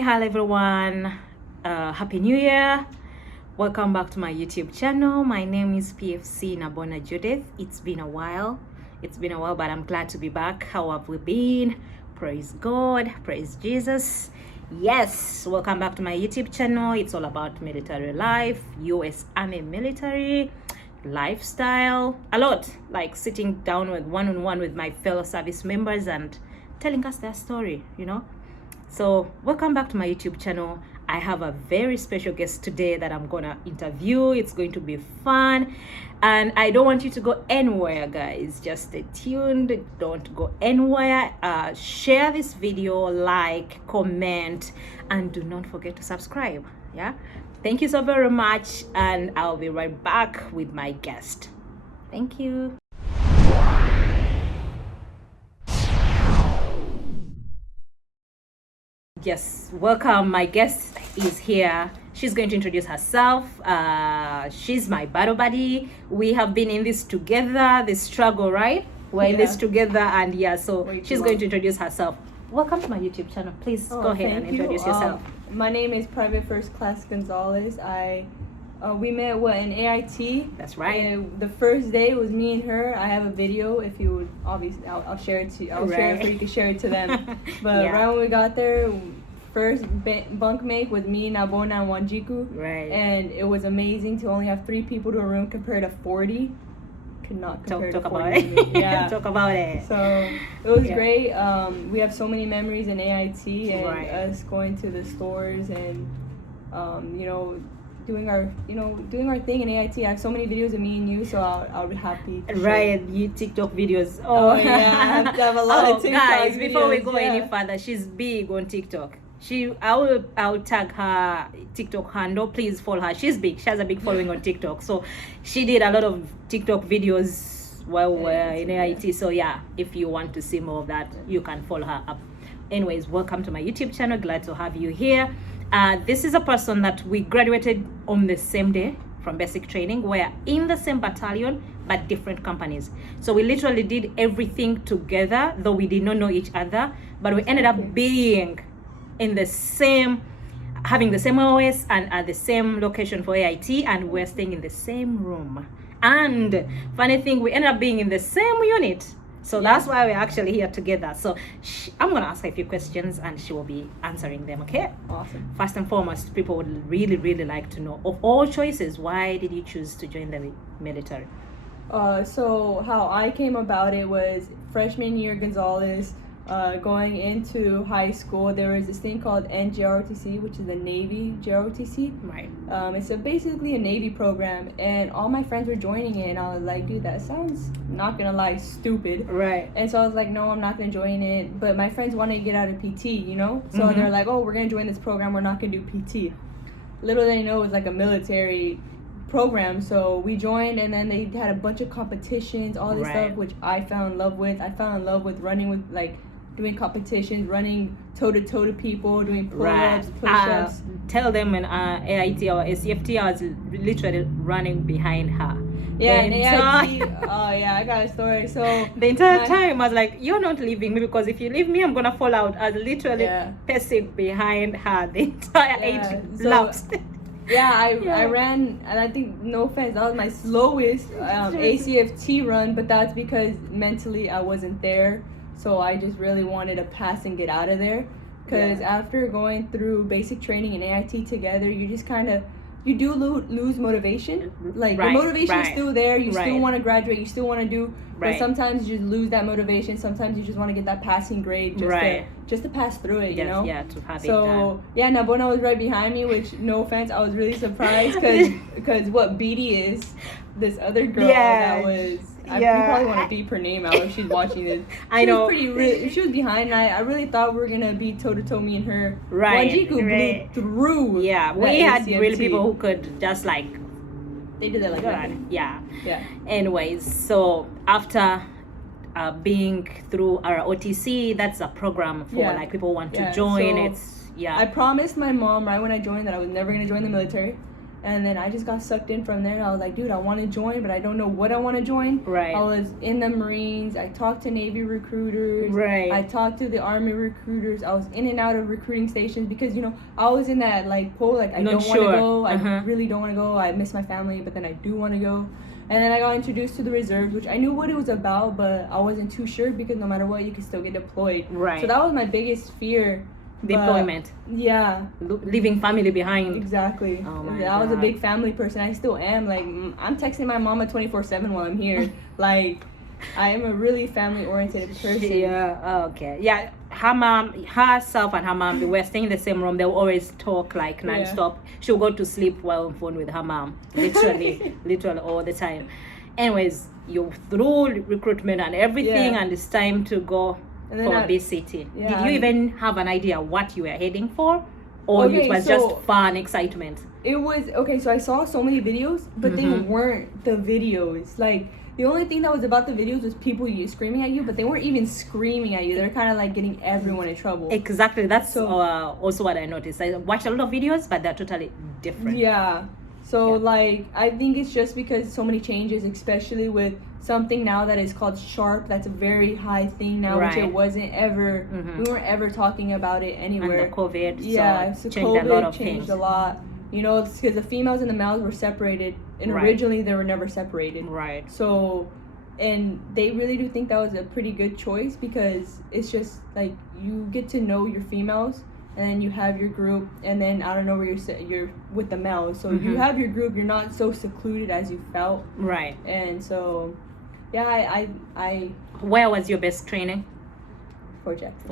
Hello everyone. Happy New Year. Welcome back to my YouTube channel. My name is PFC Nabona Judith. It's been a while, but I'm glad to be back. How have we been? Praise God, praise Jesus. Yes, welcome back to my YouTube channel. It's all about military life, US Army military lifestyle, a lot, like sitting down with one-on-one with my fellow service members and telling us their story, So welcome back to my YouTube channel. I have a very special guest today that I'm gonna interview. It's going to be fun, and I don't want you to go anywhere, guys. Just stay tuned, don't go anywhere. Share this video, like, comment, and do not forget to subscribe. Thank you so very much, and I'll be right back with my guest. Thank you. Yes, welcome. My guest is here. She's going to introduce herself. She's my battle buddy. We have been in this together, this struggle, right? We're in this together, and she's going to introduce herself. Welcome to my YouTube channel. Please go ahead and introduce yourself. My name is Private First Class Gonzalez. We met in AIT. That's right. And the first day was me and her. I have a video. If you would, obviously, I'll share it to. I'll share it so you can share it to them. But right when we got there, first bunkmate with me, Nabona, and Wanjiku. Right. And it was amazing to only have 3 people to a room compared to 40. Could not compare to 40. Talk about it. Yeah. Talk about it. So it was great. We have so many memories in AIT and us going to the stores and doing our thing in AIT. I have so many videos of me and you, so I'll be happy. Right, you TikTok videos. Oh yeah, I have a lot of TikTok guys, videos, before we go any further, she's big on TikTok. I'll tag her TikTok handle. Please follow her. She's big. She has a big following on TikTok. So she did a lot of TikTok videos while we're in AIT. So if you want to see more of that, you can follow her up. Anyways, welcome to my YouTube channel. Glad to have you here. This is a person that we graduated on the same day from basic training. We're in the same battalion, but different companies. So we literally did everything together, though we did not know each other. But we ended up being in the same, having the same OS and at the same location for AIT, and we're staying in the same room. And funny thing, we ended up being in the same unit. So that's why we're actually here together. So I'm going to ask her a few questions and she will be answering them, okay? Awesome. First and foremost, people would really, really like to know, of all choices, why did you choose to join the military? So how I came about it was freshman year Gonzalez. Going into high school, there was this thing called NJROTC, which is the Navy JROTC. Right. It's basically a Navy program, and all my friends were joining it, and I was like, dude, that sounds, not gonna lie, stupid. Right. And so I was like, no, I'm not gonna join it. But my friends wanted to get out of PT, So they're like, oh, we're gonna join this program, we're not gonna do PT. Little did they know it was like a military program, so we joined, and then they had a bunch of competitions, all this stuff, which I fell in love with. I fell in love with running with, doing competitions, running toe-to-toe to people, doing pull-ups, push-ups. Tell them in AIT or SCFT, I was literally running behind her. Yeah, in AIT, I got a story. So the entire time I was like, you're not leaving me, because if you leave me, I'm gonna fall out. I was literally pacing behind her the entire 8 laps. I ran, and I think, no offense, that was my slowest ACFT run, but that's because mentally I wasn't there. So I just really wanted to pass and get out of there, because after going through basic training and AIT together, you just you do lose motivation. The motivation is still there. You still want to graduate. You still want to do, but sometimes you just lose that motivation. Sometimes you just want to get that passing grade just to pass through it, to have it done. Nabona was right behind me, which, no offense, I was really surprised, because what BD is, this other girl that was, you probably want to beep her name out if she's watching this. I know. She was behind, and I really thought we were going to be toe-to-toe, me and her. Wanjiku blew through. Yeah, we had really people who could just they did that like that. Yeah. Anyways, so after being through our OTC, that's a program for people who want to join. So I promised my mom right when I joined that I was never going to join the military. And then I just got sucked in from there. I was like, dude, I want to join, but I don't know what I want to join. Right. I was in the Marines. I talked to Navy recruiters. Right. I talked to the Army recruiters. I was in and out of recruiting stations because, you know, I was in that, like, pole, like, I Not don't want sure. to go. I Uh-huh. really don't want to go. I miss my family, but then I do want to go. And then I got introduced to the reserves, which I knew what it was about, but I wasn't too sure because no matter what, you can still get deployed. Right. So that was my biggest fear. Deployment. Yeah. Leaving family behind. Exactly. Oh my I was a God. big family person. I still am. Like, I'm texting my mama 24/7 while I'm here. Like, I am a really family-oriented person. Yeah, okay. Yeah, her mom, herself and her mom, they were staying in the same room. They would always talk like non-stop. She would go to sleep while on phone with her mom. Literally all the time. Anyways, you through recruitment and everything, Yeah. and it's time to go And then for I- BCT. Yeah, Did you even have an idea what you were heading for? Or Okay, it was so- just fun, excitement? It was, okay, so I saw so many videos, but they Mhm. weren't the videos. Like, the only thing that was about the videos was people screaming at you, but they weren't even screaming at you. They're kind of like getting everyone in trouble. Exactly. That's So- also what I noticed. I watched a lot of videos, but they're totally different. Yeah. So, Yeah. like, I think it's just because so many changes, especially with something now that is called SHARP. That's a very high thing now, which Right. it wasn't ever. Mhm. We weren't ever talking about it And anywhere. the COVID, Yeah, so so changed COVID a lot of changed things. a lot. You know, because the females and the males were separated, and Right. originally they were never separated. Right. So, and they really do think that was a pretty good choice because it's just like you get to know your females, and then you have your group, and then I don't know where you're with the males. So you Mhm. have your group. You're not so secluded as you felt, Right. and so, yeah, I Where was your best training? Fort Jackson.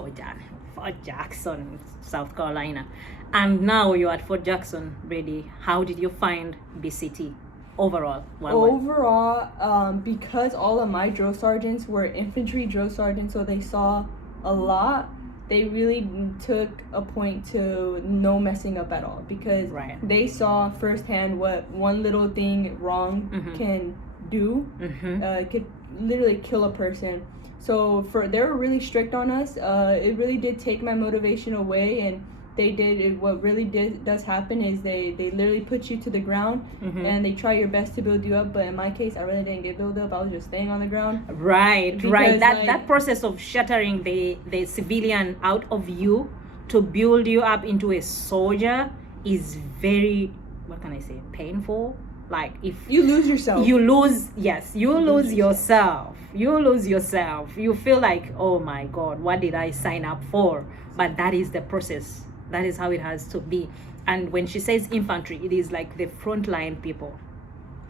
Fort Jackson, South Carolina. And now you're at Fort Jackson, ready. How did you find BCT overall? Overall, because all of my drill sergeants were infantry drill sergeants, so they saw a lot. They really took a point to no messing up at all because Right. they saw firsthand what one little thing wrong Mhm. can do. Mm-hmm. Could literally kill a person. So they were really strict on us. It really did take my motivation away, and they did it. What really does happen is they literally put you to the ground, Mhm. and they try your best to build you up. But in my case, I really didn't get built up. I was just staying on the ground. Right, Because, right. That like- process of shattering the civilian out of you to build you up into a soldier is very, what can I say, painful. Like if You lose yourself. you lose, yes, you lose lose yourself. You lose yourself. You feel like, oh my God, what did I sign up for? But that is the process. That is how it has to be. And when she says infantry, it is like the frontline people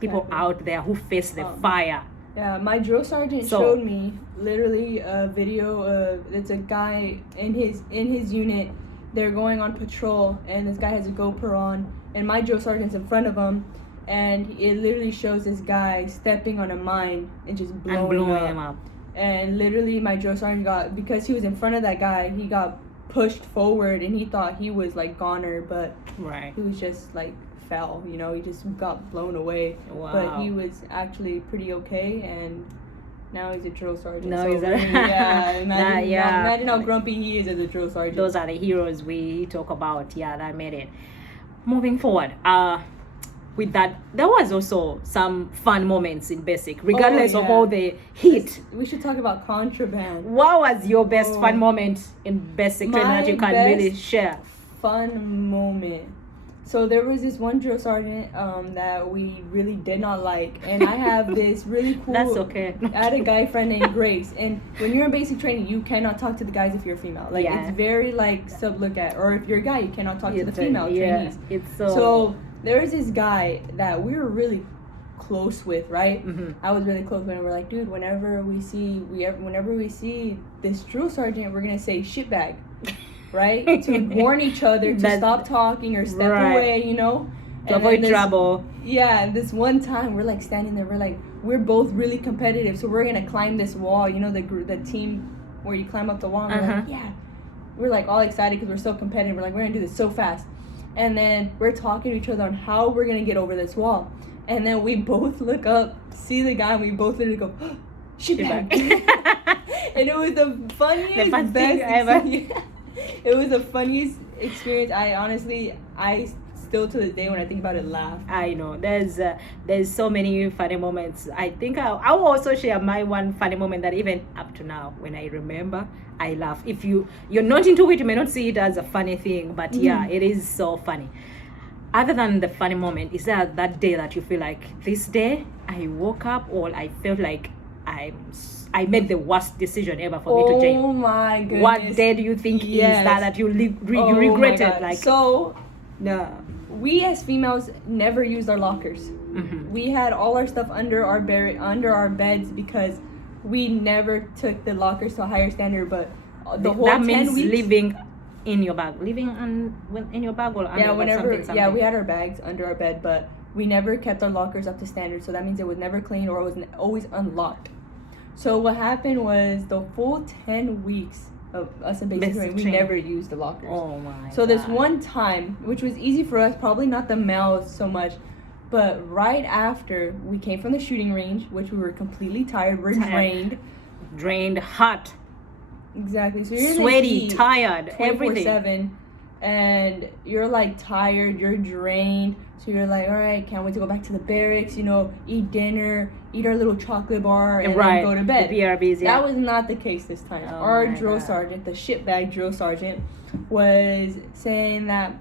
Exactly. out there who face the fire. Yeah, my drill sergeant So- showed me literally a video of it's a guy in his unit. They're going on patrol, and this guy has a GoPro on, and my drill sergeant's in front of him, and it literally shows this guy stepping on a mine and just blowing up. him up. And literally, my drill sergeant because he was in front of that guy, he got pushed forward, and he thought he was like goner, but Right. he was just like fell. You know, he just got blown away. Wow. But he was actually pretty okay, and now he's a drill sergeant. Now so he's a- yeah, imagine, yeah. imagine how grumpy he is as a drill sergeant. Those are the heroes we talk about. Yeah, that made it. Moving forward, with that, there was also some fun moments in basic, regardless of yeah. all the heat. We should talk about contraband. What was your best Oh. fun moment in basic training that My you can best really share? Fun moment. So there was this one drill sergeant that we really did not like, and I have this really cool. That's okay. I had a guy friend named Grace, and when you're in basic training, you cannot talk to the guys if you're a female. Like Yeah. it's very like look at, or if you're a guy, you cannot talk to the female trainees. It's So there was this guy that we were really close with, right? Mhm. I was really close with him. We're like, dude, whenever we see this drill sergeant, we're gonna say shitbag, right? To warn each other to That- stop talking or step Right. away, you know. to And avoid then trouble. Yeah, and this one time we're like standing there. We're both really competitive, so we're gonna climb this wall. You know, the team where you climb up the wall. And we're like, Uh-huh. yeah. We're like all excited because we're so competitive. We're like, we're gonna do this so fast. And then we're talking to each other on how we're gonna get over this wall. And then we both look up, see the guy, and we both literally go, shitbag. And it was the funniest, The fun best thing ever. It was the funniest experience. I honestly, still to this day when I think about it, laugh. I know there's so many funny moments. I think I will also share my one funny moment that even up to now, when I remember, I laugh. If you're not into it, you may not see it as a funny thing, but yeah, it is so funny. Other than the funny moment, is there that day that you feel like, this day I woke up or I felt like I made the worst decision ever for me to change? Oh my goodness. What day do you think is that you you regretted? Like, so no, we as females never used our lockers. We had all our stuff under our beds because we never took the lockers to a higher standard. But the whole that 10 means weeks, living in your bag, in your bag or under something. We had our bags under our bed, but we never kept our lockers up to standard. So that means it was never clean or it was always unlocked. So what happened was the full 10 weeks of us in basic training, we never used the lockers. Oh my So this one time, which was easy for us, probably not the males so much, but right after we came from the shooting range, which we were completely tired, we're drained, hot, exactly. So you're sweaty, tired, everything. 24/7, and you're like tired, you're drained. So you're like, all right, can't wait to go back to the barracks, eat dinner, eat our little chocolate bar, and then go to bed. The BRBs, That was not the case this time. Our drill sergeant, the shitbag drill sergeant, was saying that,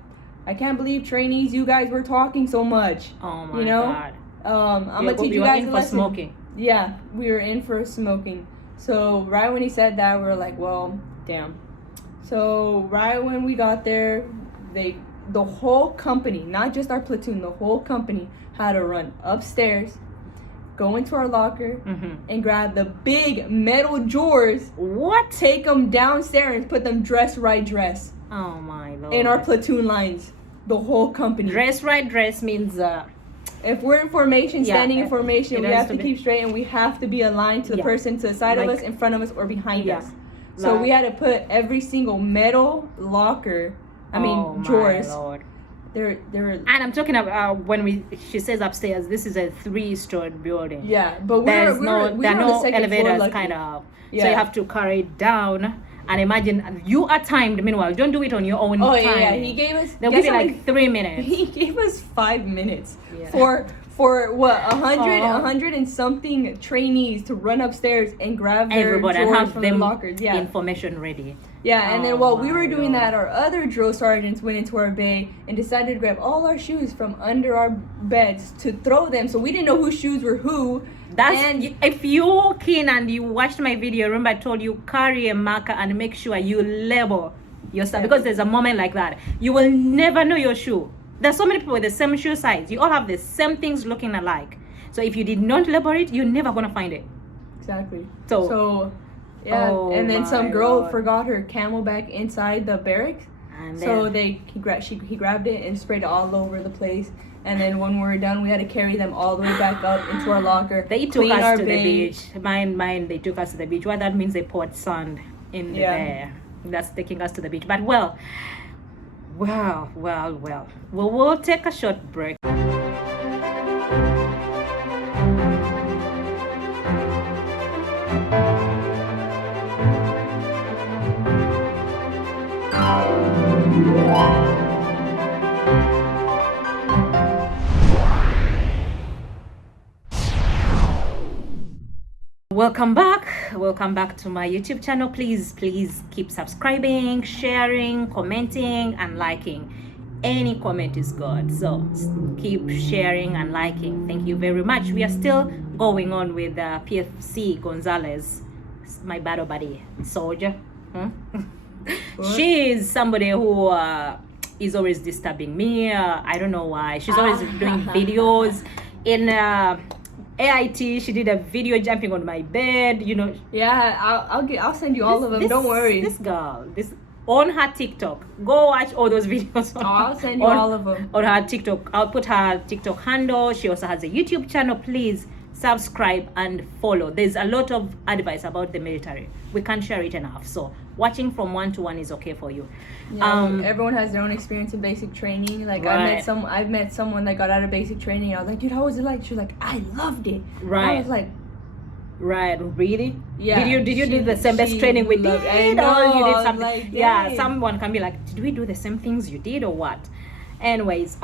I can't believe trainees, you guys were talking so much. Oh my God. I'm gonna teach you guys a lesson. Smoking. Yeah, we were in for smoking. So right when he said that, we were like, well, damn. So right when we got there, the whole company, not just our platoon, the whole company had to run upstairs, go into our locker, and grab the big metal drawers. What? Take them downstairs and put them dress. Oh my Lord. In our platoon lines, the whole company. Dress means if we're in formation, standing in formation, we have to keep straight, and we have to be aligned to the person to the side of us, in front of us, or behind us. So we had to put every single metal locker, drawers. Lord. They're and I'm talking about when she says upstairs, this is a 3-story building. Yeah, but there are no elevators kind of. So you have to carry it down. And imagine you are timed. Meanwhile, don't do it on your own time. Yeah. He gave us. They'll give you like 3 minutes. He gave us 5 minutes for what 100 and something trainees to run upstairs and grab their drawers and have from them the lockers. Yeah, information ready. Yeah, and then while we were doing that, our other drill sergeants went into our bay and decided to grab all our shoes from under our beds to throw them. So we didn't know whose shoes were who. If you're keen and you watched my video, remember I told you carry a marker and make sure you label your stuff, because there's a moment like that you will never know your shoe. There's so many people with the same shoe size. You all have the same things looking alike. So if you did not label it, you're never gonna find it. Exactly. So yeah, and then some girl forgot her Camelback inside the barracks. And so he grabbed it and sprayed it all over the place. And then when we were done, we had to carry them all the way back up into our locker. They took us to the beach. Mine, they took us to the beach. What that means, they poured sand in there. That's taking us to the beach. But well. We'll take a short break. Welcome back to my YouTube channel. Please keep subscribing, sharing, commenting, and liking. Any comment is good, so keep sharing and liking. Thank you very much. We are still going on with PFC Gonzalez, my battle buddy soldier. She is somebody who is always disturbing me. I don't know why. She's always doing videos in AIT. She did a video jumping on my bed, Yeah, I'll send you all of them. Don't worry. This girl, on her TikTok, go watch all those videos. I'll send you all of them on her TikTok. I'll put her TikTok handle. She also has a YouTube channel. Please subscribe and follow. There's a lot of advice about the military. We can't share it enough. So watching from 1-to-1 is okay for you. Yeah, everyone has their own experience in basic training. Like I've met someone that got out of basic training, and I was like, dude, how was it like? She was like, I loved it. Right. I was like, right, really? Yeah. Did you do the same best training we did? I know, or you did something? like, yeah, someone can be like, did we do the same things you did or what? Anyways,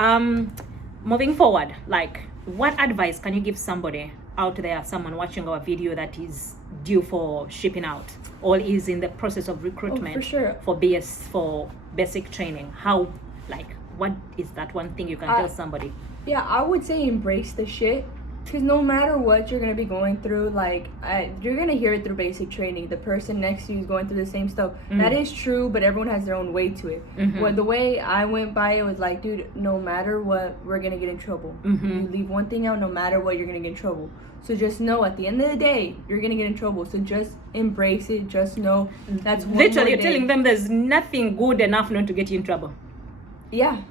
moving forward, like, what advice can you give somebody out there, someone watching our video that is due for shipping out or is in the process of recruitment for sure. for basic training? How, like, what is that one thing you can tell somebody? Yeah, I would say embrace the shit. Because no matter what you're going to be going through, like, you're going to hear it through basic training. The person next to you is going through the same stuff. That is true, but everyone has their own way to it. Well, the way I went by it was like, dude, no matter what, we're going to get in trouble. You leave one thing out, no matter what, you're going to get in trouble. So just know, at the end of the day, you're going to get in trouble. So just embrace it. Just know that's one Literally, more you're telling them there's nothing good enough not to get you in trouble. Yeah.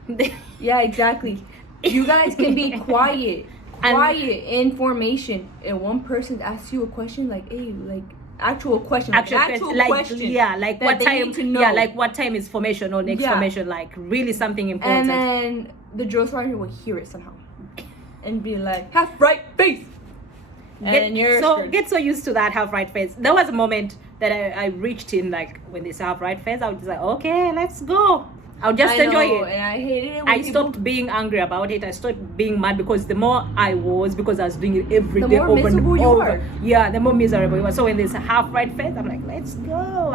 Yeah, exactly. You guys can be quiet in formation, and one person asks you a question like, hey, like actual question, like what time, like what time is formation or next formation, like really something important. And then the drill sergeant will hear it somehow and be like, half right face. Get so used to that half right face. There was a moment that I reached in, like, when they say half right face, I was like, okay, let's go. I'll just enjoy it. And I hated it. I stopped being angry about it. I stopped being mad because the more I was doing it every day over and over. Yeah, the more miserable you are. So when there's a half right face, I'm like, let's go.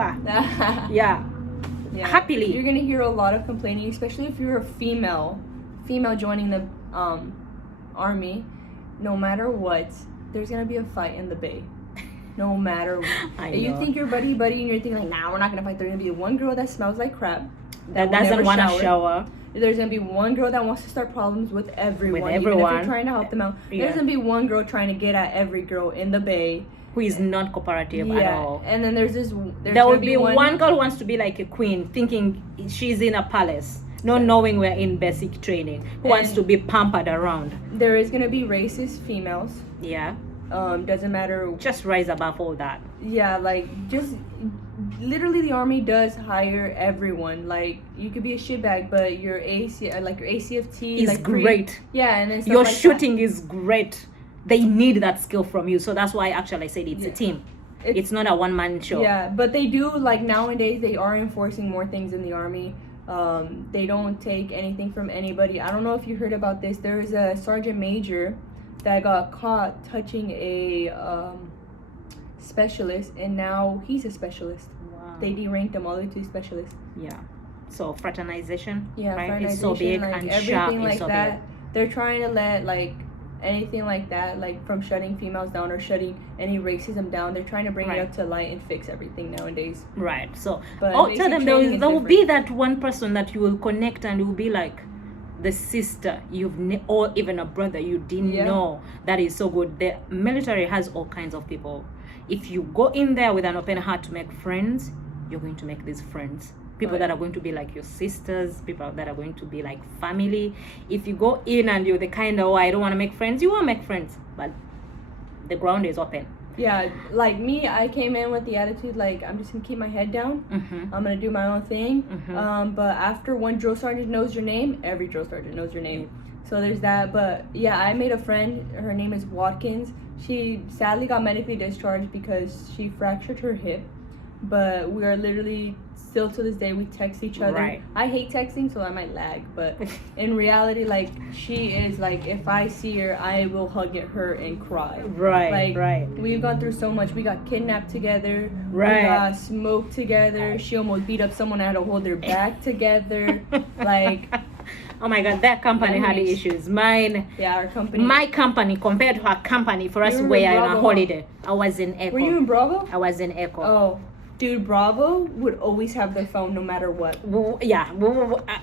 Yeah. Happily. You're gonna hear a lot of complaining, especially if you're a female joining the army. No matter what, there's gonna be a fight in the bay. No matter what. You think you're buddy and you're thinking like, nah, we're not gonna fight. There's gonna be one girl that smells like crap, that doesn't want to shower. There's gonna be one girl that wants to start problems with everyone. Even if you're trying to help them out. There's gonna be one girl trying to get at every girl in the bay who is not cooperative at all. And then there will be one girl who wants to be like a queen, thinking she's in a palace, not knowing we're in basic training, who wants to be pampered around. There is gonna be racist females. Yeah. Doesn't matter. Just rise above all that. Yeah, like, just literally the army does hire everyone. Like, you could be a shitbag, but your ACFT is great. And then your shooting is great. They need that skill from you. So that's why actually I said it's a team. It's not a one-man show. Yeah, but they do, like, nowadays they are enforcing more things in the army. They don't take anything from anybody. I don't know if you heard about this. There is a sergeant major that got caught touching a specialist, and now he's a specialist. Wow. They deranked him all the way to specialist. Yeah. So fraternization. Yeah, right? Fraternization, It's so big, like, and everything like so that. big. They're trying to let, like, anything like that, like from shutting females down or shutting any racism down. They're trying to bring it up to light and fix everything nowadays. Right. So, but tell them there will be that one person that you will connect and will be like the sister or even a brother you didn't know. That is so good. The military has all kinds of people. If you go in there with an open heart to make friends, you're going to make these friends. People that are going to be like your sisters, people that are going to be like family. If you go in and you're the kind of, I don't want to make friends, you won't make friends. But the ground is open. Yeah, like me, I came in with the attitude like, I'm just gonna keep my head down. I'm gonna do my own thing. But after one drill sergeant knows your name, every drill sergeant knows your name. So there's that. But yeah, I made a friend. Her name is Watkins. She sadly got medically discharged because she fractured her hip. But we are literally still to this day, we text each other. Right. I hate texting, so I might lag. But in reality, like, she is like, if I see her, I will hug at her and cry. Right. We've gone through so much. We got kidnapped together. Right. We got smoked together. She almost beat up someone. I had to hold their back together. Like, oh my God, that company had issues. Mine. Yeah, our company. My company compared to her company, for us, we are on a holiday. I was in Echo. Were you in Bravo? I was in Echo. Oh. Dude, Bravo would always have their phone no matter what. Yeah,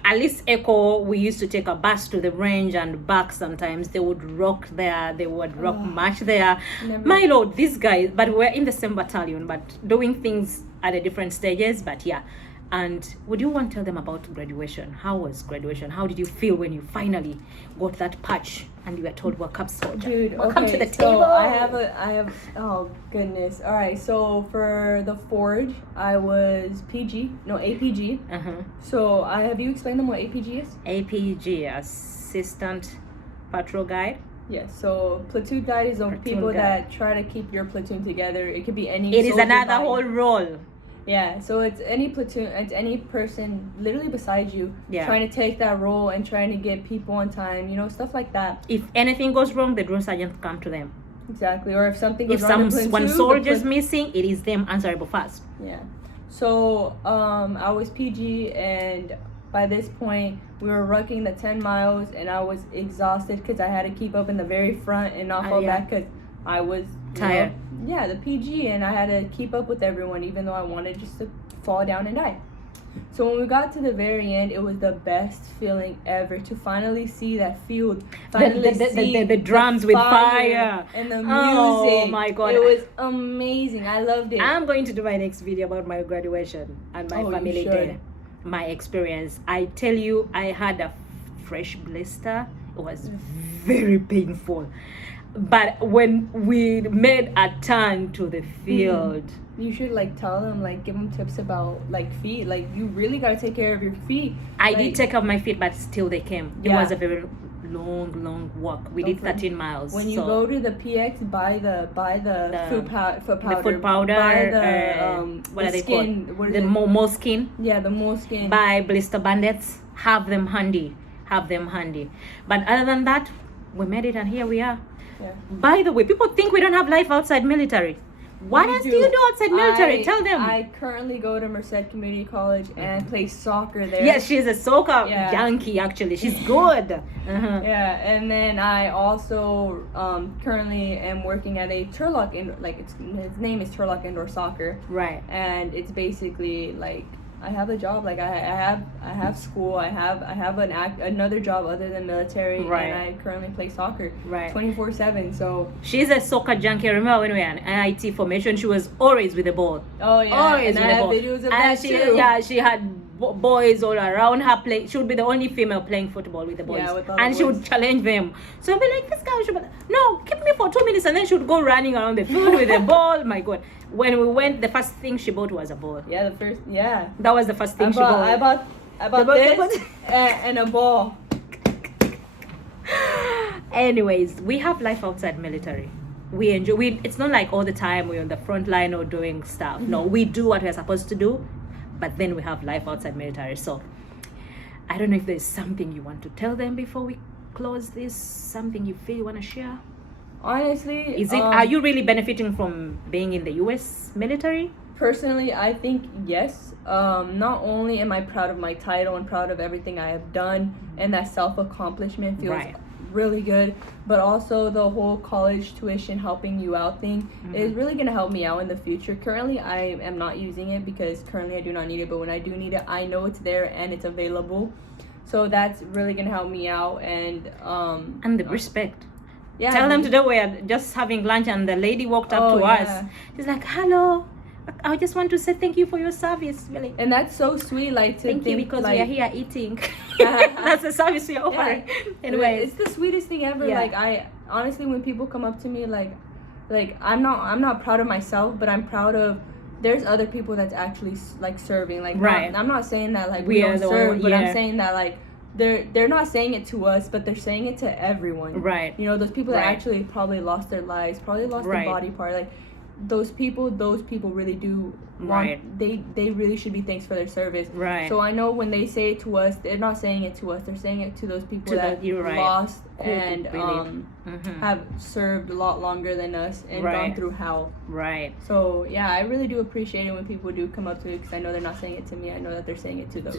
at least Echo, we used to take a bus to the range and back sometimes. They would rock there, they would rock march there. My Lord, these guys, but we're in the same battalion, but doing things at a different stages, but yeah. And would you want to tell them about graduation? How was graduation? How did you feel when you finally got that patch and you were told, welcome, soldier? Dude, welcome to the table. So I have, oh goodness. All right, so for the Forge, I was APG. So have you explained them what APG is? APG, Assistant Patrol Guide. Yes, so platoon guide is of people that try to keep your platoon together. It could be any. It is another whole role. Yeah, so it's any platoon, it's any person literally beside you Yeah. trying to take that role and trying to get people on time, you know, stuff like that. If anything goes wrong, the drill sergeant come to them. Exactly. Or if something If goes wrong in platoon one two, soldier's missing, it is them answerable first. Yeah. So I was PG, and by this point we were rucking the 10 miles, and I was exhausted because I had to keep up in the very front and not fall yeah. back because I was Tired. Yeah, the PG, and I had to keep up with everyone even though I wanted just to fall down and die. So when we got to the very end, it was the best feeling ever to finally see that field, finally see the drums with fire and the music. Oh my God, it was amazing. I loved it. I'm going to do my next video about my graduation and my family day, my experience. I tell you, I had a fresh blister. It was very painful, but when we made a turn to the field, you should like tell them, like give them tips about like feet. Like you really gotta take care of your feet. I did take off my feet, but still they came. It Yeah. was a very long walk. We did 13 miles. When you go to the PX, buy the foot powder. The foot powder. Buy the what the are they skin, called? what is The it? moleskin. Yeah, the moleskin. Buy blister bandits. Have them handy. But other than that, we made it, and here we are. Yeah. By the way, people think we don't have life outside military. What else do you do outside military? Tell them. I currently go to Merced Community College and play soccer there. Yes, she's a soccer Yeah. junkie. Actually, she's good. Yeah, and then I also currently am working at a Turlock his name is Turlock Indoor Soccer, Right. and it's basically like I have a job, like I have school, I have another job other than military, Right. and I currently play soccer Right. 24/7. So She's a soccer junkie. I remember when we were in IIT formation, she was always with the ball. oh yeah, Always and with I the have ball. videos of And that she, too. yeah, she had boys all around her play. She would be the only female playing football with the boys, Yeah, with all the and she boys. would challenge them. So I'd be like, this guy should be like, no, keep me for 2 minutes, and then she would go running around the field with the ball. My God, when we went, the first thing she bought was a ball. Yeah, That was the first thing she bought. I bought this and a ball. Anyways, we have life outside military. We enjoy. It's not like all the time we're on the front line or doing stuff. No, we do what we're supposed to do, but then we have life outside military. So I don't know if there's something you want to tell them before we close this. Something you feel you want to share? Honestly, Is it? Are you really benefiting from being in the U.S. military? Personally, I think yes. Not only am I proud of my title and proud of everything I have done, and that self-accomplishment feels Right. really good, but also the whole college tuition helping you out thing is really going to help me out in the future. Currently, I am not using it because currently I do not need it, but when I do need it, I know it's there and it's available. So that's really going to help me out, and the respect. yeah. Tell them today we are just having lunch and the lady walked up to us. She's like, hello, I just want to say thank you for your service. Really. And that's so sweet, like to Thank you think, because like, we are here eating. That's the service we are offering. Anyway, it's the sweetest thing ever. Yeah. Like I honestly, when people come up to me, like I'm not proud of myself, but I'm proud of there's other people that's actually like serving. Like Right. I'm not saying that like We we are don't the serve, one- but yeah. I'm saying that like they're not saying it to us, but they're saying it to everyone. Right. You know, those people that Right. actually probably lost their lives, probably lost Right. their body part, like. Those people really do want. Right. They really should be thanked for their service. Right. So I know when they say it to us, they're not saying it to us. They're saying it to those people To the- that you're right. lost Who and really- have served a lot longer than us and gone Right. through hell. Right. So yeah, I really do appreciate it when people do come up to me because I know they're not saying it to me. I know that they're saying it to those.